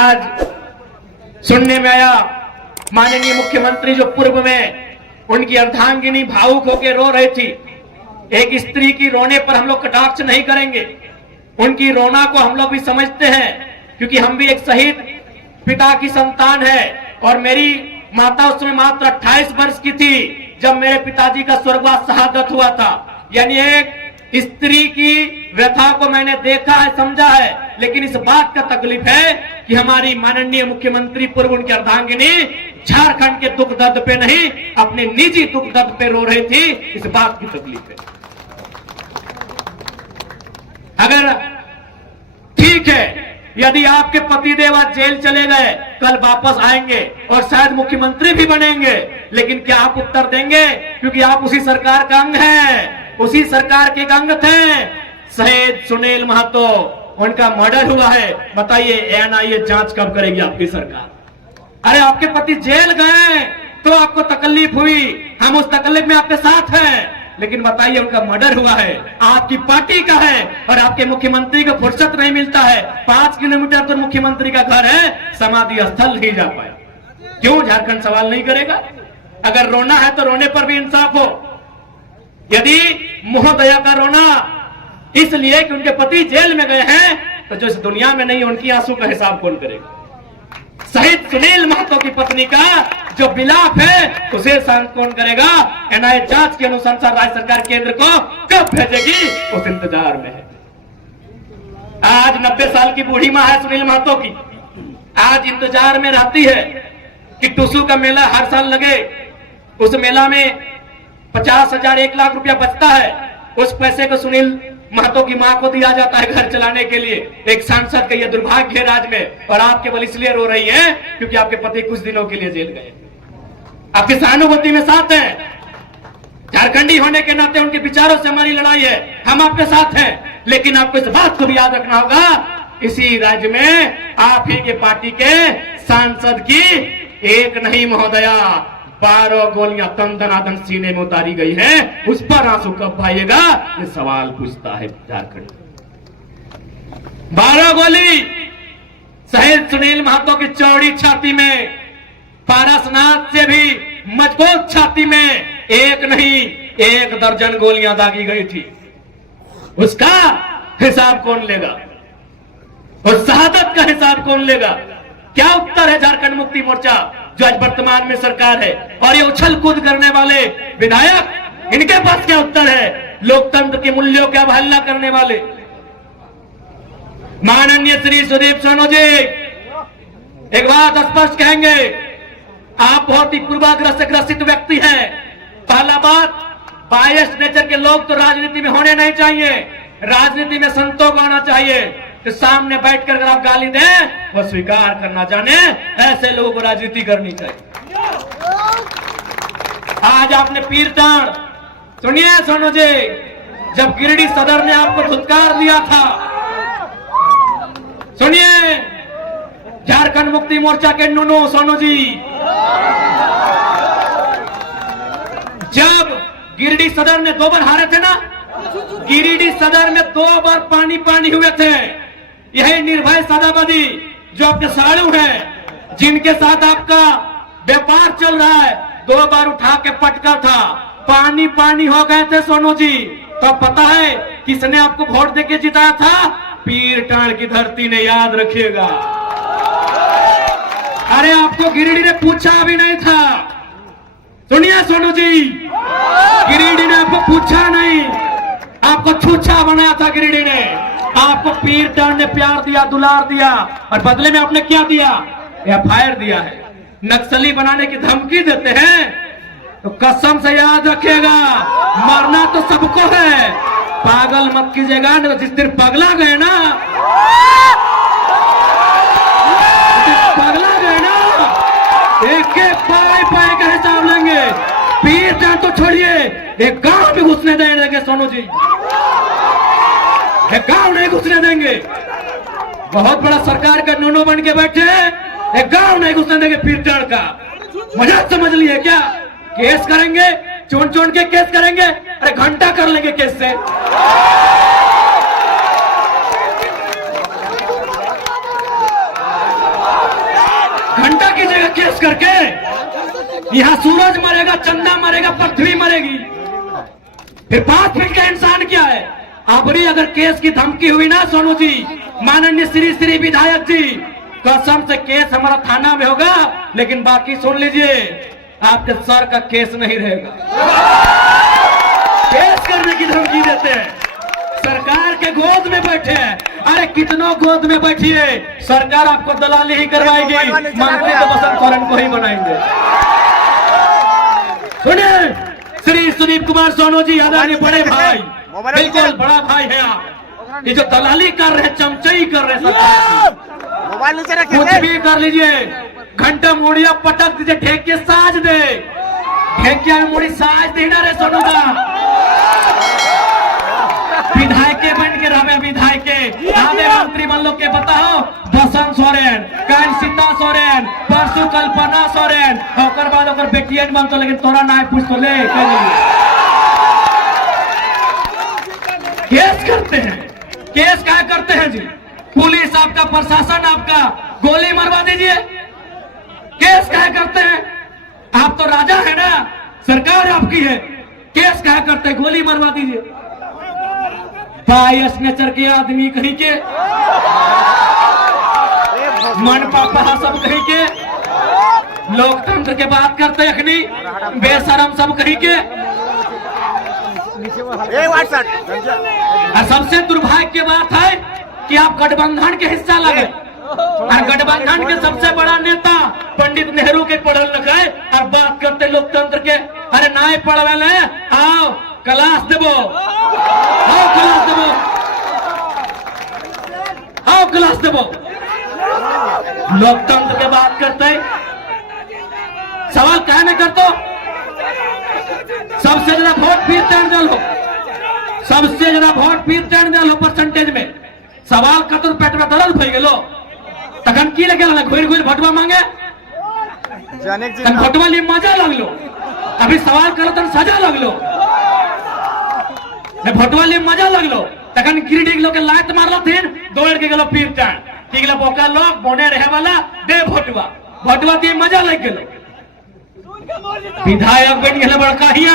आज सुनने में आया माननीय मुख्यमंत्री जो पूर्व में उनकी अर्धांगिनी भावुक होकर रो रही थी। एक स्त्री की रोने पर हम लोग कटाक्ष नहीं करेंगे, उनकी रोना को हम लोग भी समझते हैं, क्योंकि हम भी एक शहीद पिता की संतान है। और मेरी माता उस समय मात्र 28 वर्ष की थी जब मेरे पिताजी का स्वर्गवास शहादत हुआ था। यानी एक स्त्री की व्यथा को मैंने देखा है, समझा है, लेकिन इस बात का तकलीफ है कि हमारी माननीय मुख्यमंत्री पूर्व उनकी अर्धांगिनी झारखंड के दुख दर्द पे नहीं, अपने निजी दुख दर्द पे रो रही थी। इस बात की तकलीफ है। अगर ठीक है, यदि आपके पतिदेव आज जेल चले गए, कल वापस आएंगे और शायद मुख्यमंत्री भी बनेंगे, लेकिन क्या आप उत्तर देंगे? क्योंकि आप उसी सरकार का अंग हैं, उसी सरकार के अंग थे। शहीद सुनील महतो, उनका मर्डर हुआ है। बताइए एनआईए जांच कब करेगी आपकी सरकार? अरे आपके पति जेल गए तो आपको तकलीफ हुई, हम उस तकलीफ में आपके साथ हैं, लेकिन बताइए उनका मर्डर हुआ है, आपकी पार्टी का है, और आपके मुख्यमंत्री को फुर्सत नहीं मिलता है। 5 किलोमीटर तो मुख्यमंत्री का घर है, समाधि स्थल नहीं जा पाए। क्यों झारखंड सवाल नहीं करेगा? अगर रोना है तो रोने पर भी इंसाफ हो। यदि महोदया का रोना इसलिए कि उनके पति जेल में गए हैं, तो जो इस दुनिया में नहीं, उनकी आंसू का हिसाब कौन करेगा? शहीद सुनील महतो की पत्नी का जो विलाप है, उसे शांत कौन करेगा? एनआईए जांच की अनुशंसा राज्य सरकार केंद्र को कब भेजेगी, उस इंतजार में है। आज 90 साल की बूढ़ी मां है सुनील महतो की, आज इंतजार में रहती है कि टुसू का मेला हर साल लगे। उस मेला में 50,000 1 लाख रुपया बचता है, उस पैसे को सुनील महतो की मां को दिया जाता है घर चलाने के लिए। एक सांसद का यह दुर्भाग्य है राज्य में, और आप केवल इसलिए रो रही हैं क्योंकि आपके पति कुछ दिनों के लिए जेल गए। आपकी सहानुभूति में साथ हैं, झारखंडी होने के नाते उनके विचारों से हमारी लड़ाई है, हम आपके साथ हैं। लेकिन आपको इस बात को भी याद रखना होगा, इसी राज्य में आप ही के पार्टी के सांसद की एक नहीं महोदया 12 गोलियां तन दनादन सीने में उतारी गई है। उस पर आंसू कब आएगा, ये सवाल पूछता है झारखंड। 12 गोली शहीद सुनील महतो की चौड़ी छाती में, पारसनाथ से भी मजबूत छाती में एक नहीं 1 दर्जन गोलियां दागी गई थी। उसका हिसाब कौन लेगा? और शहादत का हिसाब कौन लेगा? क्या उत्तर है झारखंड मुक्ति मोर्चा जो आज वर्तमान में सरकार है, और ये उछल कूद करने वाले विधायक, इनके पास क्या उत्तर है? लोकतंत्र के मूल्यों की अवहेलना करने वाले माननीय श्री सुदीप सोनू जी एक बात स्पष्ट कहेंगे, आप बहुत ही पूर्वाग्रह से ग्रसित व्यक्ति हैं। पहला बात, बायस नेचर के लोग तो राजनीति में होने नहीं चाहिए, राजनीति में संतों को आना चाहिए। तो सामने बैठकर अगर आप गाली दें, वो स्वीकार करना जाने, ऐसे लोगों को राजनीति करनी चाहिए। आज आपने पीरटाण, सुनिए सोनू जी, जब गिरिडीह सदर ने आपको धुतकार दिया था, सुनिए झारखंड मुक्ति मोर्चा के नुनू सोनू जी, जब गिरिडीह सदर ने 2 बार हारे थे ना, गिरिडीह सदर में 2 बार पानी पानी हुए थे। यही निर्भय सदाबदी जो आपके साड़ू हैं, जिनके साथ आपका व्यापार चल रहा है, 2 बार उठा के पटका था, पानी पानी हो गए थे सोनू जी। तो पता है किसने आपको वोट देके जिताया था? पीरटाण की धरती ने, याद रखिएगा। अरे आपको गिरिडीह ने पूछा भी नहीं था, सुनिए सोनू जी, गिरिडीह ने आपको पूछा नहीं, आपको छूछा बनाया था गिरिडीह ने। आपको पीरटाण ने प्यार दिया, दुलार दिया, और बदले में आपने क्या दिया? एफआईआर दिया है। नक्सली बनाने की धमकी देते हैं, तो कसम से याद रखिएगा, मरना तो सबको है, पागल मत कीजिएगा। जिस दिन पगला गए ना, पगला गए ना, एक एक पाए का हिसाब लेंगे। पीरटाण तो छोड़िए, एक गांव भी घुसने देंगे सोनू जी, एक गांव नहीं घुसने देंगे। बहुत बड़ा सरकार का नोनो बन के बैठे, एक गांव नहीं घुसने देंगे पीरटाण का। मजाक समझ लिए क्या? केस करेंगे, चुन चुन के केस करेंगे, अरे घंटा कर लेंगे केस से। घंटा कीजिएगा केस करके। यहाँ सूरज मरेगा, चंदा मरेगा, पृथ्वी मरेगी, फिर 5 फीट का इंसान क्या है? अबरी अगर केस की धमकी हुई ना सोनू जी, माननीय श्री विधायक जी, कसम से केस हमारा थाना में होगा, लेकिन बाकी सुन लीजिए, आपके सर का केस नहीं रहेगा। केस करने की धमकी देते हैं, सरकार के गोद में बैठे हैं। अरे कितनों गोद में बैठिए, सरकार आपको दलाली ही करवाएगी, मंत्री तो बसंत सोरेन को ही बनाएंगे। सुनिए, श्री सुदीप कुमार सोनू जी, आदरणीय बड़े भाई, बिल्कुल बड़ा भाई है आप, ये जो दलाली कर रहे, चमचई कर रहे सरकार, कुछ भी कर लीजिए, घंटा मुड़िया पटक दीजिए, ठेके साज दे, ठेकिया में मुड़ी साज देना रे सोनू का। विधायक बन के रहे, विधायक हमें मंत्री बन लो के बताओ, बसंत सोरेन, कल सीता सोरेन, परसों कल्पना सोरेन, और बाद अगर बेटियन बनतो, लेकिन तोरा ना पूछ तो ले केस करते हैं। केस क्या करते हैं जी? पुलिस आपका, प्रशासन आपका, गोली मरवा दीजिए। केस क्या करते हैं? आप तो राजा है ना, सरकार आपकी है, केस क्या करते हैं? गोली मरवा दीजिए। बायस नेचर के आदमी कहीं के, मन पापा सब कहीं के, लोकतंत्र के बात करते अखनी, बेशरम सब कहीं के। और सबसे दुर्भाग्य की बात है कि आप गठबंधन के हिस्सा लगे, और गठबंधन के सबसे बड़ा नेता पंडित नेहरू के पढ़ल लिखे, और बात करते लोकतंत्र के। अरे नाय पढ़वे, आओ क्लास देवो, आओ क्लास देवो, आओ क्लास देवो। लोकतंत्र के बात करते, सवाल क्या नहीं करते? सबसे ज्यादा वोट फिर दल हो, सबसे ज्यादा वोट फिर दल हो परसेंटेज में। सवाल कतुर पेट में दर्द भई गेलो, तखन की लगे घुर घुर भटवा मांगे, भटवा लिए मजा लगलो, अभी सवाल करो तो सजा लगलो, भटवा लिए मजा लगलो, तखन गिरिडीह लोग के लात मारला थीन, दौड़ के गेलो फिर टाइम, ठीक ला बोका लोग बोने रहे वाला दे भटवा, भटवा दिए मजा लग गेलो। विधायक बन गए बड़का हिया,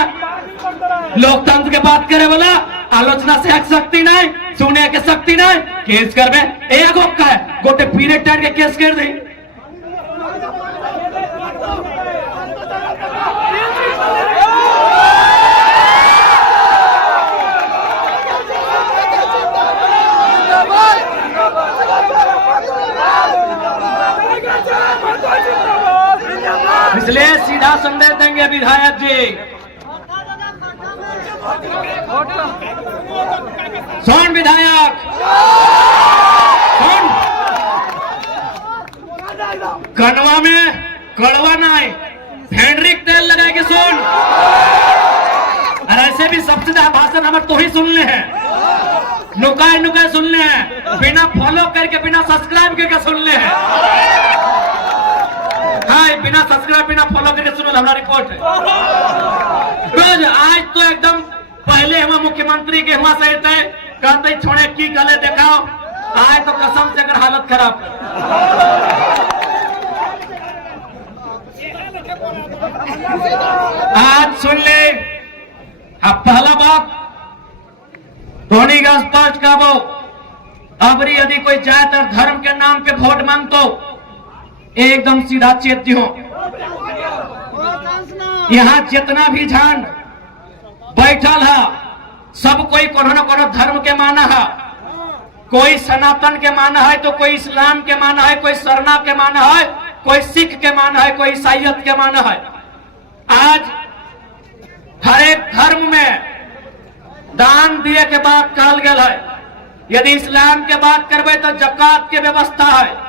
लोकतंत्र के बात करे वाला, आलोचना से हक शक्ति नहीं, सुने के शक्ति नहीं, केस करबे एक का है, गोटे पीरियड टाइम के केस कर दी। इसलिए सीधा संदेश देंगे विधायक जी, सुन विधायक, सुन, कनवा में कड़वा नहीं, फेंड्रिक तेल लगा के सुन। और ऐसे भी सबसे ज्यादा भाषण हमारे तो ही सुनने हैं, नुकाए नुकाए सुनने हैं, बिना फॉलो करके, बिना सब्सक्राइब करके सुनने हैं। हाँ, बिना सब्सक्राइब, बिना फॉलो करके सुनो, हमारा रिपोर्ट है रोज। आज तो एकदम पहले हम मुख्यमंत्री के वहां से कहते छोड़े की गले देखाओ, आज तो कसम से अगर हालत खराब। आज सुन ले, अब पहला बात धोनी का स्पष्ट काबो, अबरी यदि कोई जात और धर्म के नाम पे वोट मांगतो, एकदम सीधा चेती हो। यहाँ जितना भी झंड बैठल है, सब कोई कोनो न कोनो धर्म के माना है, कोई सनातन के माना है, तो कोई इस्लाम के माना है, कोई सरना के माना है, कोई सिख के माना है, कोई ईसाइयत के माना है। आज हर एक धर्म में दान दिए के बात कहल गया है। यदि इस्लाम के बात करबे तो जकात के व्यवस्था है,